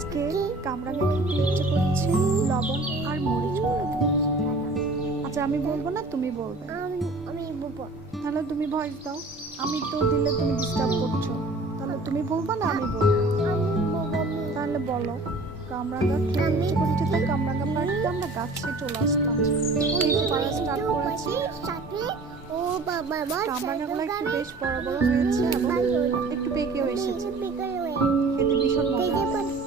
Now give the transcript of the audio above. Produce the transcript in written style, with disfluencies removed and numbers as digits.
আজকে কামরাঙা খেতে ইচ্ছে করছে, লবণ আর মরিচ গুঁড়ো দিয়ে। আচ্ছা আমি বলবো না, তুমি বলবে। আমি বলবো। তাহলে তুমি ভয়েস দাও। আমি তো দিলে তুমি ডিস্টার্ব করছো। তাহলে তুমি বলবা না আমি বলবো? তাহলে বলো। কামরাঙা খেতে ইচ্ছে করছে, তাই কামরাঙা পাড়তে আমরা গাছে চলে আসলাম। এই তো পাড়া স্টার্ট করেছি। কামরাঙাগুলো একটু বেশ বড় বড় হয়েছে এবং একটু পেকেও এসেছে। খেতে ভীষণ মজা হবে।